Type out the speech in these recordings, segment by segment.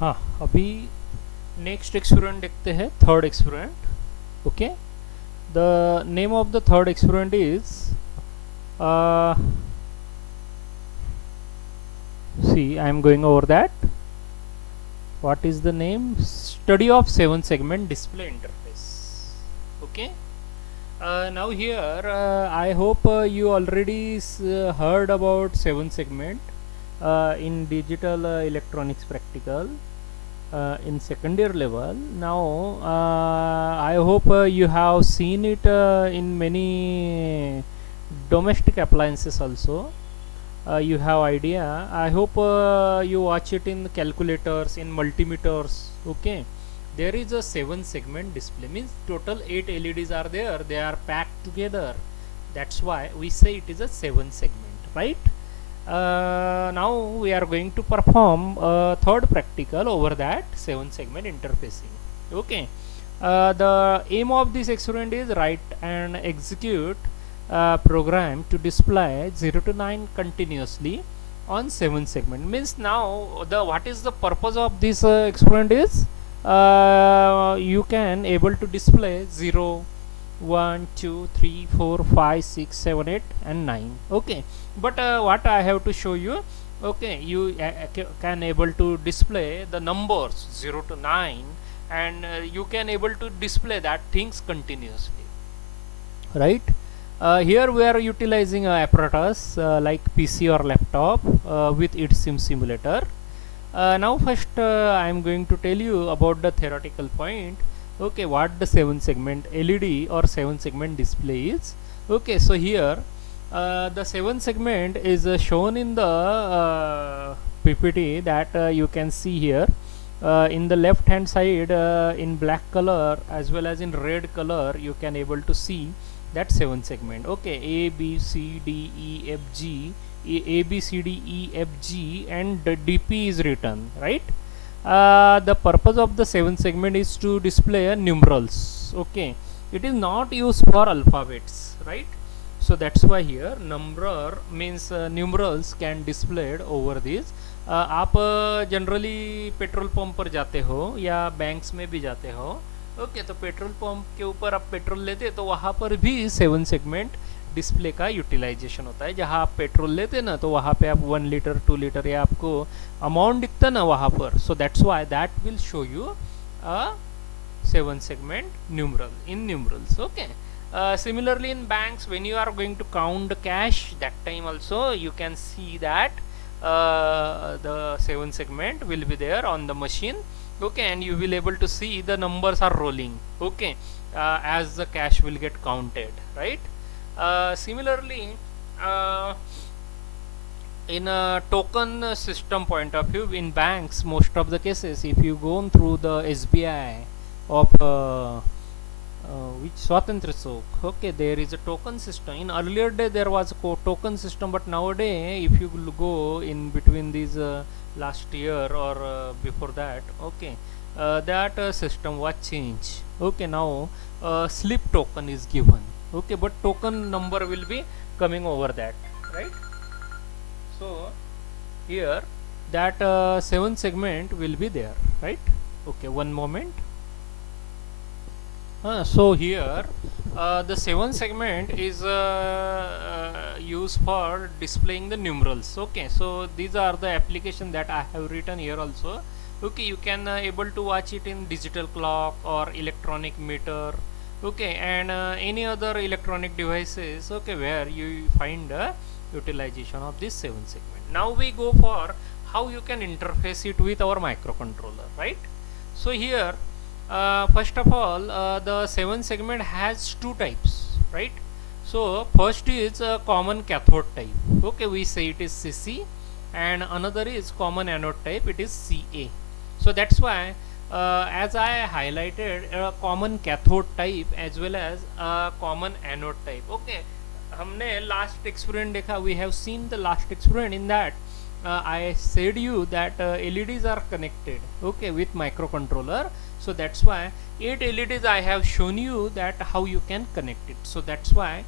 हाँ, अभी next experiment देखते हैं, third experiment. Okay, the name of the third experiment is C I am going over that. What is the name? Study of 7 segment display interface. Okay, now here I hope you already heard about 7 segment in digital electronics practical in second year level. Now I hope you have seen it in many domestic appliances also. You have idea. I hope you watch it in calculators, in multimeters. Okay, there is a 7 segment display, means total 8 LEDs are there, they are packed together. That's why we say it is a 7 segment, right? Now we are going to perform a third practical over that 7 segment interfacing. Okay, the aim of this experiment is write and execute program to display 0 to 9 continuously on 7 segment. Means now the what is the purpose of this experiment is you can able to display 0, 1, 2, 3, 4, 5, 6, 7, 8 and 9. Okay, but what I have to show you, okay, you can able to display the numbers 0 to 9, and you can able to display that things continuously, right? Here we are utilizing a apparatus like PC or laptop with its sim simulator. Now first I am going to tell you about the theoretical point. Okay, what the 7 segment LED or 7 segment display is. Okay, so here the 7 segment is shown in the PPT that you can see here. In the left hand side in black color as well as in red color you can able to see that 7 segment. Okay, A B C D E F G, A B C D E F G and DP is written, right? The purpose of the 7 segment is to display numerals. Okay, it is not used for alphabets, right? So that's why here number means numerals can displayed over this. आप generally petrol pump पर जाते हो या banks में भी जाते हो. Okay, तो पेट्रोल पंप के ऊपर आप पेट्रोल लेते तो वहाँ पर भी 7 सेगमेंट डिस्प्ले का यूटिलाइजेशन होता है. जहाँ आप पेट्रोल लेते ना तो वहाँ पे आप 1 लीटर 2 लीटर या आपको अमाउंट दिखता ना वहाँ पर. So that's why that will show you a 7 segment numeral in numerals. Okay, similarly in banks when you are going to count the cash, that time also you can see that the 7 segment will be there on the machine. Okay, and you will able to see the numbers are rolling. Okay, as the cash will get counted, right? Similarly in a token system point of view in banks, most of the cases if you go through the SBI of which Swatantra Chowk, okay, there is a token system. In earlier day there was a token system, but nowadays if you go in between these last year or before that, okay, that system was changed. Okay, now slip token is given. Okay, but token number will be coming over that, right? So here that 7 segment will be there, right? Okay, one moment. So here the 7 segment is used for displaying the numerals. Okay, so these are the application that I have written here also. Okay, you can able to watch it in digital clock or electronic meter. Okay, and any other electronic devices. Okay, where you find the utilization of this 7 segment. Now we go for how you can interface it with our microcontroller, right? So here first of all the 7 segment has 2 types, right? So first is a common cathode type. Okay, we say it is CC, and another is common anode type, it is CA. So that's why as I highlighted a common cathode type as well as a common anode type. Okay, हमने last experiment देखा, we have seen the last experiment. In that I said you that LEDs are connected, okay, with microcontroller. So that's why 8 LEDs I have shown you that how you can connect it. So that's why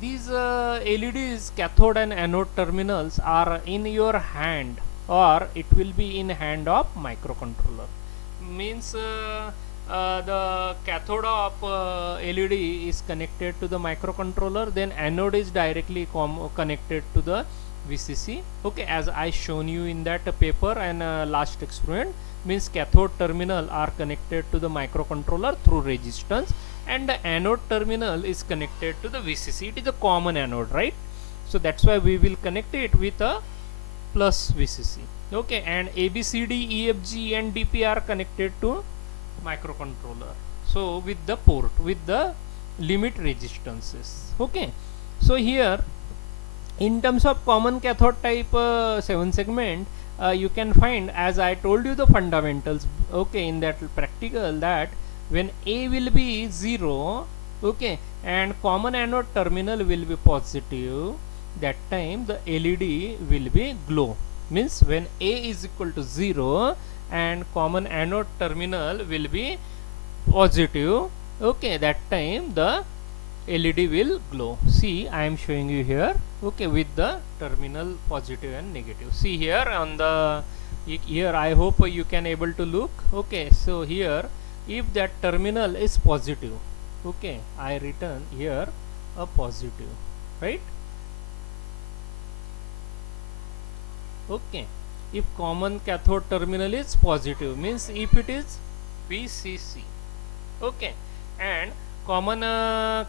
these LEDs cathode and anode terminals are in your hand. or it will be in hand of microcontroller. Means the cathode of LED is connected to the microcontroller, then anode is directly connected to the VCC. Okay, as I shown you in that paper and last experiment, means cathode terminal are connected to the microcontroller through resistance, and the anode terminal is connected to the VCC. It is a common anode, right? So that's why we will connect it with a plus VCC. Okay, and ABCD, EFG and DP are connected to microcontroller, so with the port, with the limit resistances. Okay, so here in terms of common cathode type 7 segment, you can find, as I told you, the fundamentals, okay, in that practical, that when A will be 0, okay, and common anode terminal will be positive, that time the LED will be glow. Means when A is equal to 0 and common anode terminal will be positive, okay, that time the LED will glow. See, I am showing you here, okay, with the terminal positive and negative. See here on the, here I hope you can able to look. Okay, so here if that terminal is positive, okay, I written here a positive, right? Okay, if common cathode terminal is positive, means if it is VCC, okay, and common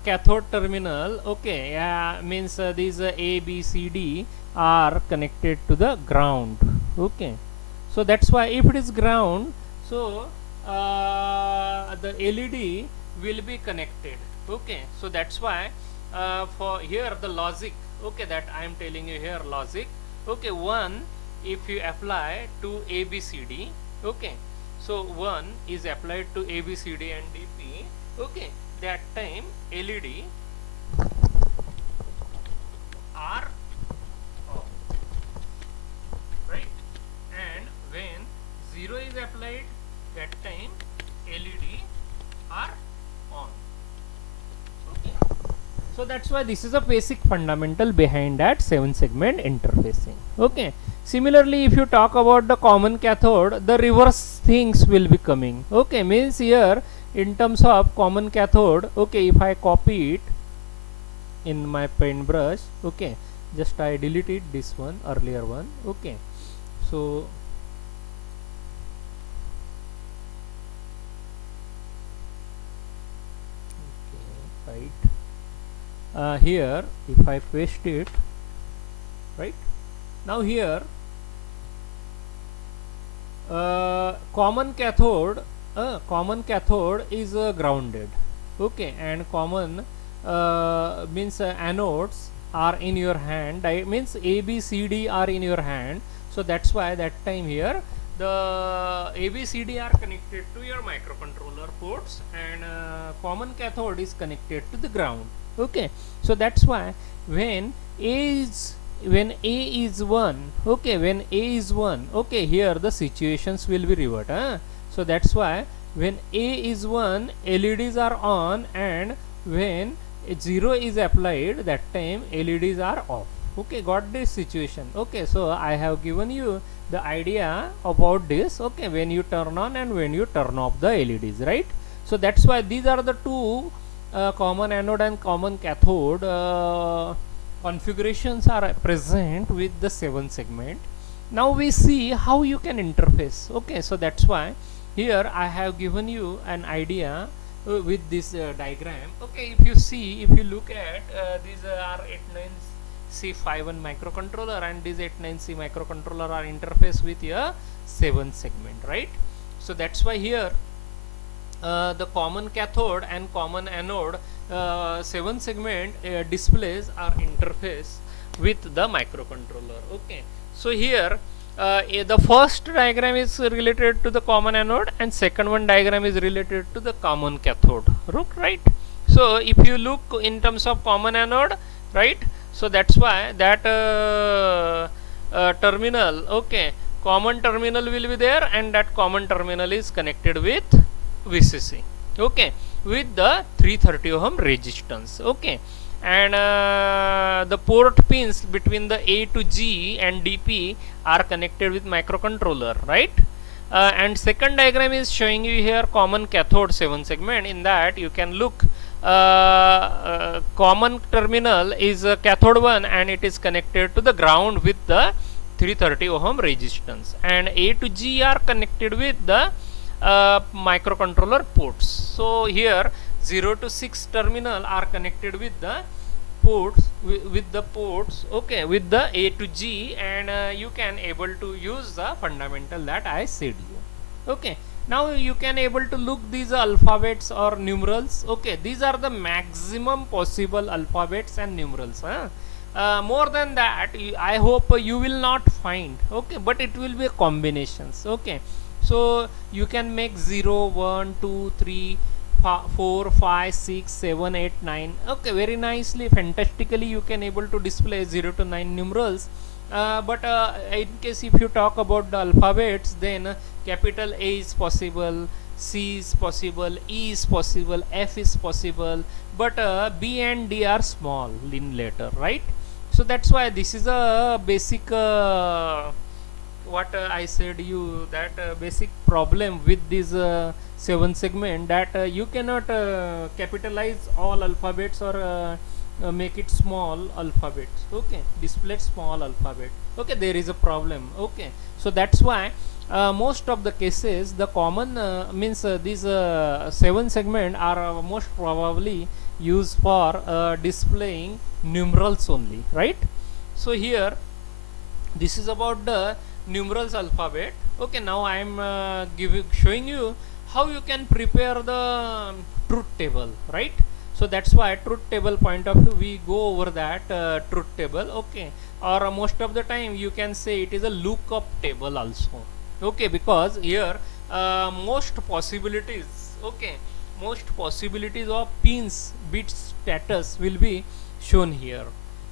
cathode terminal, okay, means these A, B, C, D are connected to the ground. Okay, so that's why if it is ground, so the LED will be connected. Okay, so that's why for here the logic, okay, that I am telling you here logic. Okay, 1 if you apply to ABCD, okay, so 1 is applied to ABCD and DP, okay, that time LED are off, right? And when 0 is applied, that time LED are on. Okay, so that's why this is a basic fundamental behind that 7 segment interfacing. Okay, similarly if you talk about the common cathode, the reverse things will be coming. Okay, means here in terms of common cathode, okay, if I copy it in my paintbrush, okay, just I deleted this one, earlier one. Okay, so okay, right, here if I paste it, right, now here common cathode is grounded. Okay, and common means anodes are in your hand, means A, B, C, D are in your hand. So that's why that time here the A, B, C, D are connected to your microcontroller ports, and common cathode is connected to the ground. Okay, so that's why when A is 1, okay, when A is 1, okay, here the situations will be revert. So that's why when A is 1, LEDs are on, and when 0 is applied, that time LEDs are off. Okay, got this situation. Okay, so I have given you the idea about this. Okay, when you turn on and when you turn off the LEDs, right? So that's why these are the two common anode and common cathode configurations are present with the 7 segment. Now we see how you can interface. Okay, so that's why here I have given you an idea with this diagram. Okay, if you see, if you look at these are 89C51 microcontroller, and this 89C microcontroller are interface with a 7 segment, right? So that's why here the common cathode and common anode 7 segment displays are interface with the microcontroller. Okay, so here the first diagram is related to the common anode, and second one diagram is related to the common cathode, right? So if you look in terms of common anode, right, so that's why that terminal, okay, common terminal will be there, and that common terminal is connected with VCC, okay, with the 330 ohm resistance. Okay, and the port pins between the A to G and DP are connected with microcontroller, right? And second diagram is showing you here common cathode 7 segment. In that you can look, common terminal is cathode 1 and it is connected to the ground with the 330 ohm resistance, and A to G are connected with the microcontroller ports. So here 0 to 6 terminal are connected with the ports, okay, with the A to G, and you can able to use the fundamental that I said you. Okay, now you can able to look these alphabets or numerals. Okay, these are the maximum possible alphabets and numerals, more than that I hope you will not find. Okay, but it will be combinations. Okay, so you can make 0 1 2 3 4 5 6 7 8 9. Okay, very nicely, fantastically you can able to display 0 to 9 numerals. But in case if you talk about the alphabets, then capital A is possible, C is possible, E is possible, F is possible, but B and D are small in letter, right? So that's why this is a basic what I said you, that basic problem with this 7 segment, that you cannot capitalize all alphabets or make it small alphabets. Okay, display small alphabet. Okay, there is a problem. Okay, so that's why most of the cases the common means these 7 segment are most probably used for displaying numerals only, right? So here this is about the numerals alphabet. Okay, now I am showing you how you can prepare the truth table, right? So that's why truth table point of view we go over that truth table. Okay, or most of the time you can say it is a lookup table also. Okay, because here most possibilities, okay, most possibilities of pins bit status will be shown here.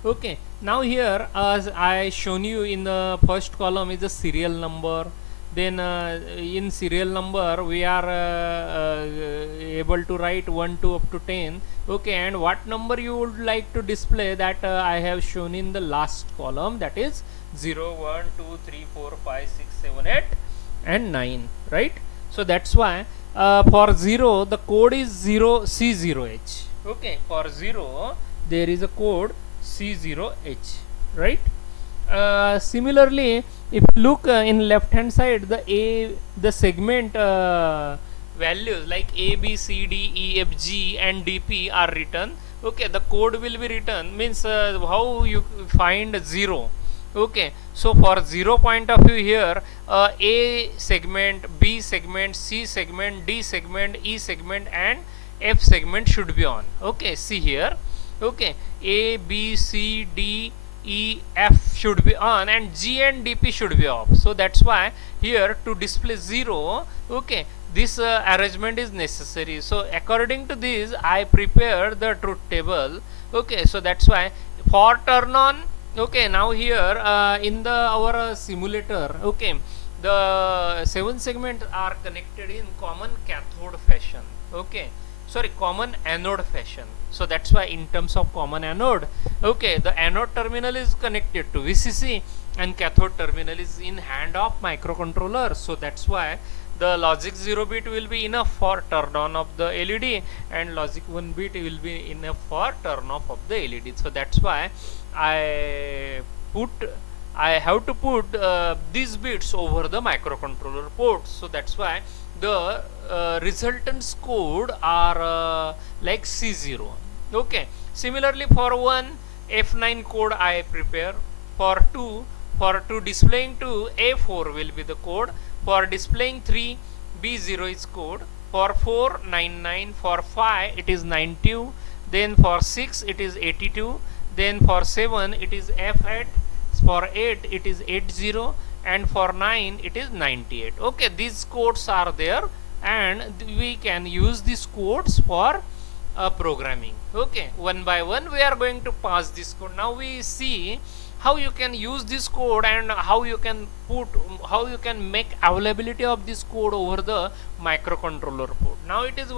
Okay, now here as I shown you in the first column is the serial number. Then in serial number we are able to write 1 to up to 10. Okay, and what number you would like to display, that I have shown in the last column, that is 0 1 2 3 4 5 6 7 8 and 9, right? So that's why for 0 the code is 0 C0H. Okay, for 0 there is a code C0H, right? Similarly, if you look in left hand side, the segment values like A, B, C, D, E, F, G and DP are written. Okay, the code will be written, means how you find 0. Okay, so for 0 point of view here, A segment, B segment, C segment, D segment, E segment and F segment should be on. Okay, see here. Okay, A, B, C, D, E, F should be on and G and DP should be off. So that's why here to display 0, okay, this arrangement is necessary. So according to this I prepare the truth table. Okay, so that's why for turn on. Okay, now here in the our simulator, okay, the 7 segments are connected in common cathode fashion. Okay, sorry, common anode fashion. So that's why in terms of common anode, okay, the anode terminal is connected to VCC and cathode terminal is in hand of microcontroller. So that's why the logic 0 bit will be enough for turn on of the LED and logic 1 bit will be enough for turn off of the LED. So that's why I have to put these bits over the microcontroller ports. So that's why the resultants code are like C0. Okay, similarly for 1 F9 code I prepare, for 2 displaying 2 A4 will be the code, for displaying 3 B0 is code, for 4 99, for 5 it is 92, then for 6 it is 82, then for 7 it is F8, for 8 it is 80 and for 9 it is 98. Okay, these codes are there and we can use these codes for programming. Okay, one by one we are going to pass this code. Now we see how you can use this code and how you can make availability of this code over the microcontroller port. Now it is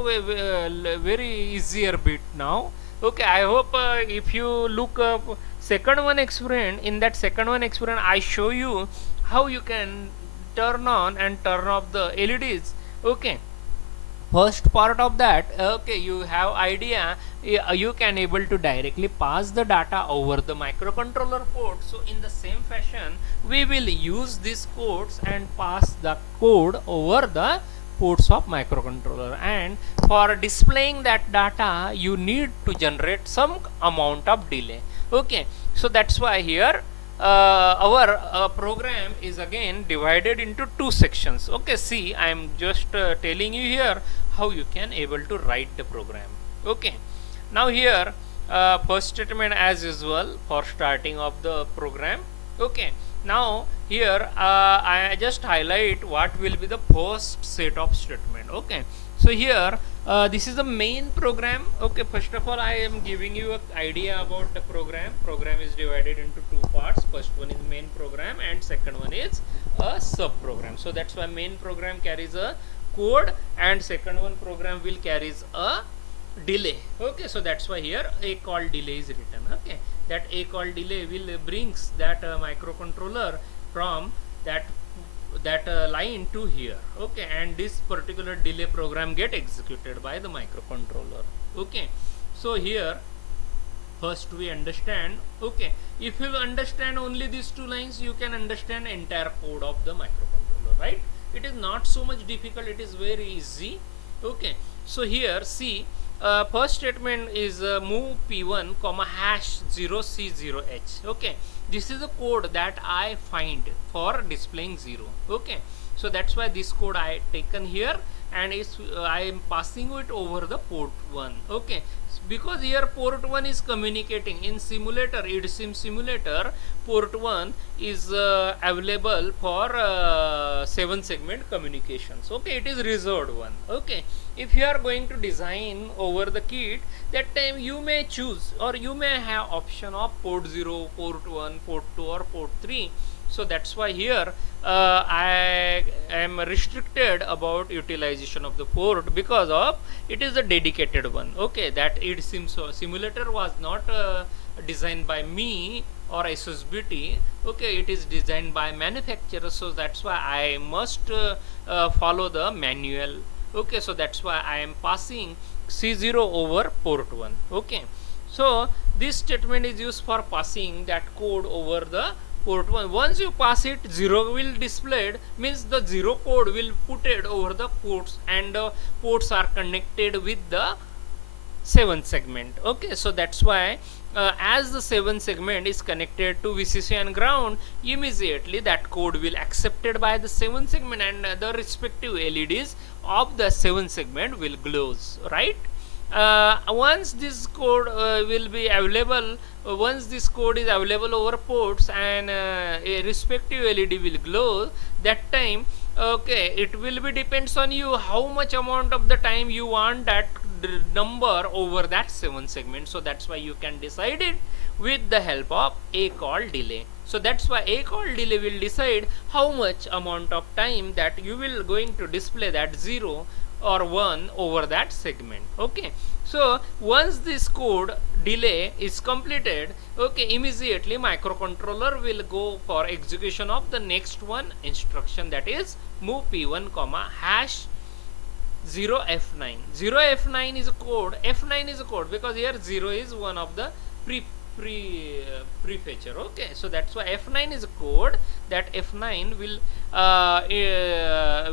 very easier bit now. Okay, I hope if you look up second one experiment, in that second one experiment I show you how you can turn on and turn off the LEDs. Okay, first part of that, okay, you have idea, you can able to directly pass the data over the microcontroller port. So in the same fashion we will use these codes and pass the code over the ports of microcontroller, and for displaying that data you need to generate some amount of delay. Okay, so that's why here our program is again divided into two sections. Okay, see, I am just telling you here how you can able to write the program. Okay, now here first statement as usual for starting of the program. Okay, now here I just highlight what will be the first set of statement. Okay, so here this is the main program. Okay, first of all I am giving you an idea about the program is divided into two parts. First one is main program and second one is a sub program. So that's why main program carries a code and second one program will carries a delay. Okay, so that's why here a call delay is written. Okay, that a call delay will brings that microcontroller from that line to here. Okay, and this particular delay program get executed by the microcontroller. Okay, so here first we understand. Okay, if you understand only these two lines you can understand entire code of the microcontroller, right? It is not so much difficult, it is very easy. Okay, so here see, first statement is move p1 comma hash 0c0h. Okay, this is the code that I find for displaying 0. Okay, so that's why this code I taken here, and I am passing it over the port 1. Okay, because here port 1 is communicating in simulator, sim simulator, port 1 is available for 7 segment communications. Okay, it is reserved one. Okay, if you are going to design over the kit, that time you may choose or you may have option of port 0, port 1, port 2 or port 3. So that's why here I am restricted about utilization of the port because of it is a dedicated one. Okay, that it seems so simulator was not designed by me or SSBT. Okay, it is designed by manufacturer, so that's why I must follow the manual. Okay, so that's why I am passing C0 over port 1. Okay, so this statement is used for passing that code over the port 1. Once you pass it, 0 will displayed, means the 0 code will put it over the ports, and the ports are connected with the 7 segment. Okay, so that's why as the 7 segment is connected to VCC and ground, immediately that code will accepted by the 7 segment, and the respective LEDs of the 7 segment will glows, right? Once this code will be available, once this code is available over ports and a respective LED will glow, that time, okay, it will be depends on you how much amount of the time you want that number over that 7 segment. So that's why you can decide it with the help of a call delay. So that's why a call delay will decide how much amount of time that you will going to display that 0 or 1 over that segment. Okay, so once this code delay is completed, okay, immediately microcontroller will go for execution of the next one instruction, that is move p1 comma hash 0f9. 0f9 is a code, f9 is a code because here 0 is one of the prefetcher. Okay, so that's why f9 is a code, that f9 will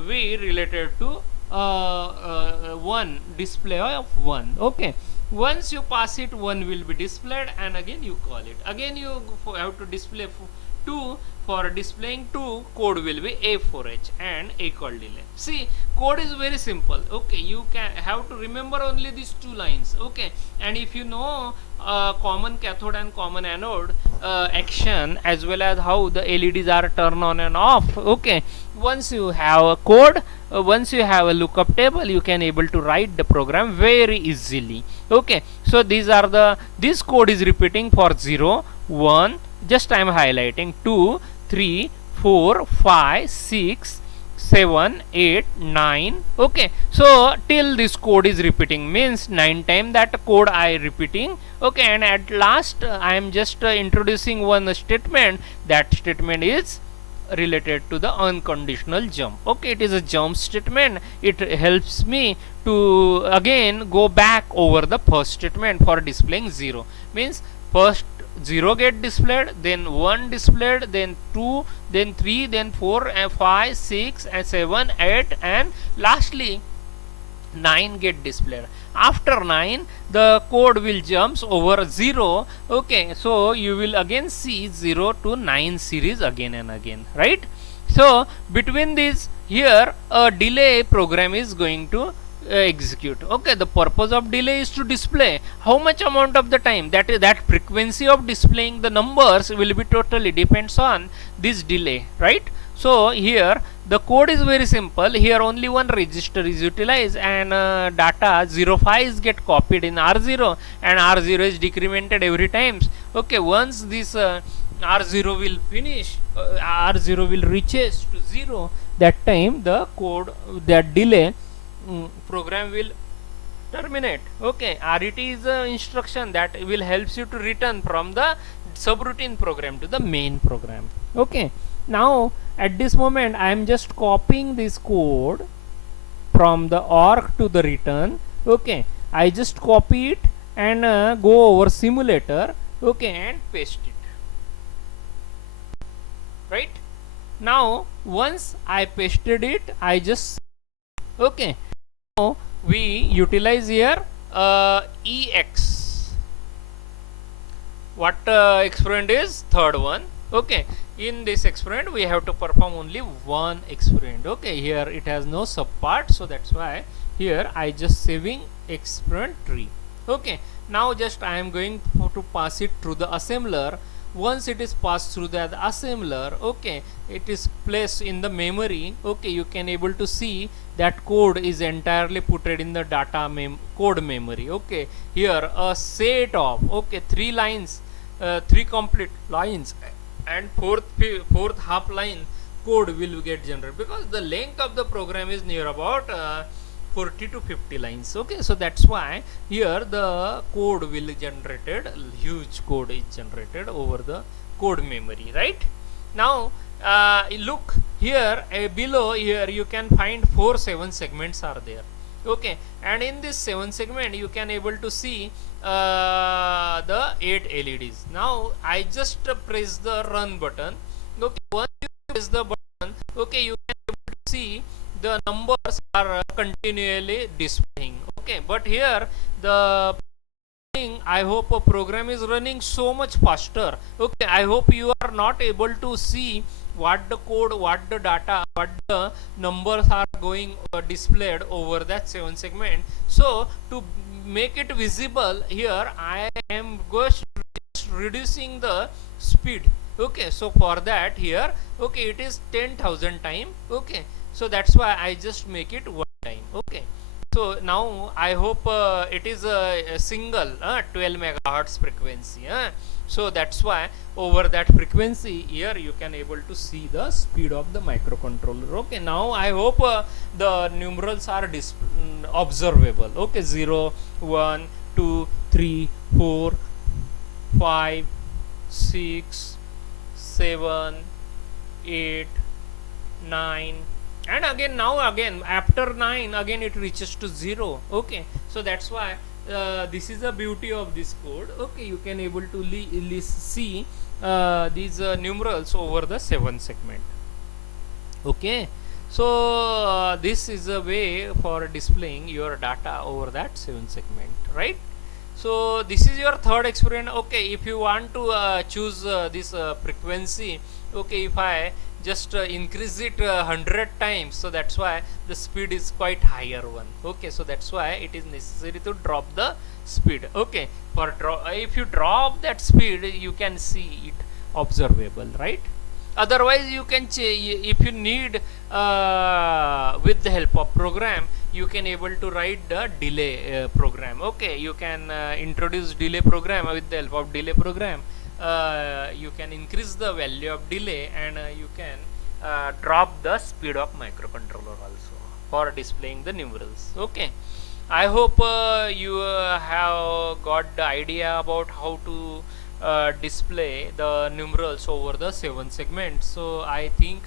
be related to 1 display of 1. Okay, once you pass it, 1 will be displayed, and again you call it, again you have to display 2. For displaying 2, code will be A4H and a call delay. See, code is very simple. Okay, you can have to remember only these two lines. Okay, and if you know common cathode and common anode action, as well as how the LEDs are turned on and off. Okay, once you have a code, once you have a lookup table, you can able to write the program very easily. Okay, so these are the, this code is repeating for 0, 1, just I am highlighting 2, 3, 4, 5, 6, 7, 8, 9. Okay, so till this code is repeating, means 9 times that code I repeating. Okay, and at last I am just introducing one statement. That statement is related to the unconditional jump. Okay, it is a jump statement. It helps me to again go back over the first statement for displaying 0. Means first 0 get displayed, then 1 displayed, then 2, then 3, then 4 and 5, 6 and 7, 8, and lastly 9 get displayed. After 9 the code will jumps over 0. Okay, so you will again see 0 to 9 series again and again, right? So between these, here a delay program is going to execute. Okay, the purpose of delay is to display how much amount of the time, that frequency of displaying the numbers will be totally depends on this delay, right? So here the code is very simple. Here only one register is utilized, and data 05 is get copied in R0, and R0 is decremented every times. Okay, once this R0 will finish, R0 will reaches to 0, that time the code, that delay program will terminate. Okay, RET is a instruction that will helps you to return from the subroutine program to the main program. Okay, now at this moment I am just copying this code from the org to the return. Okay, I just copy it and go over simulator. Okay, and paste it. Right, now once I pasted it, I just, okay, now we utilize here EX. What experiment is? Third one. Okay, in this experiment we have to perform only one experiment. Okay, here it has no subpart, so that's why here I just saving experiment tree. Okay, now just I am going to pass it through the assembler. Once it is passed through the assembler, okay, it is placed in the memory. Okay, you can able to see that code is entirely put in the data code memory. Okay, here a set of, okay, 3 lines, 3 complete lines, and fourth half line code will get generated, because the length of the program is near about 40 to 50 lines. Okay, so that's why here the code will generated, huge code is generated over the code memory, right? Now look here, below here you can find 4 7 segments are there. Okay, and in this 7 segment you can able to see the 8 LEDs. Now I just press the run button. Okay, once you press the button, okay, you can able to see the numbers are continually displaying. Okay, but here the I hope a program is running so much faster. Okay, I hope you are not able to see what the code, what the data, what the numbers are going displayed over that 7 segment. So to make it visible, here I am just reducing the speed. Okay, so for that here, okay, it is 10,000 time. Okay, so that's why I just make it one time. Okay, so now I hope it is a single 12 megahertz frequency. So that's why over that frequency here you can able to see the speed of the microcontroller. Okay, now I hope the numerals are observable. Okay, 0, 1, 2, 3, 4, 5, 6, 7, 8, 9, and again, now again after 9 again it reaches to 0. Okay, so that's why this is the beauty of this code. Okay, you can able to see these numerals over the 7 segment. Okay, so this is a way for displaying your data over that 7 segment, right? So this is your third experiment. Okay, if you want to choose this frequency, okay, if I just increase it 100 times, so that's why the speed is quite higher one. Okay, so that's why it is necessary to drop the speed. Okay, for if you drop that speed, you can see it observable, right? Otherwise you can if you need with the help of program, you can able to write the delay program. Okay, you can introduce delay program. With the help of delay program, you can increase the value of delay, and you can drop the speed of microcontroller also for displaying the numerals. Okay, I hope you have got the idea about how to display the numerals over the 7 segments. So I think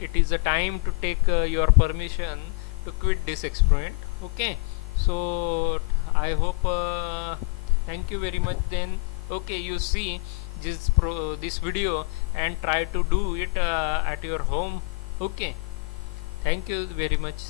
it is a time to take your permission to quit this experiment. Okay, so I hope thank you very much then. Okay, you see this video and try to do it at your home. Okay, thank you very much.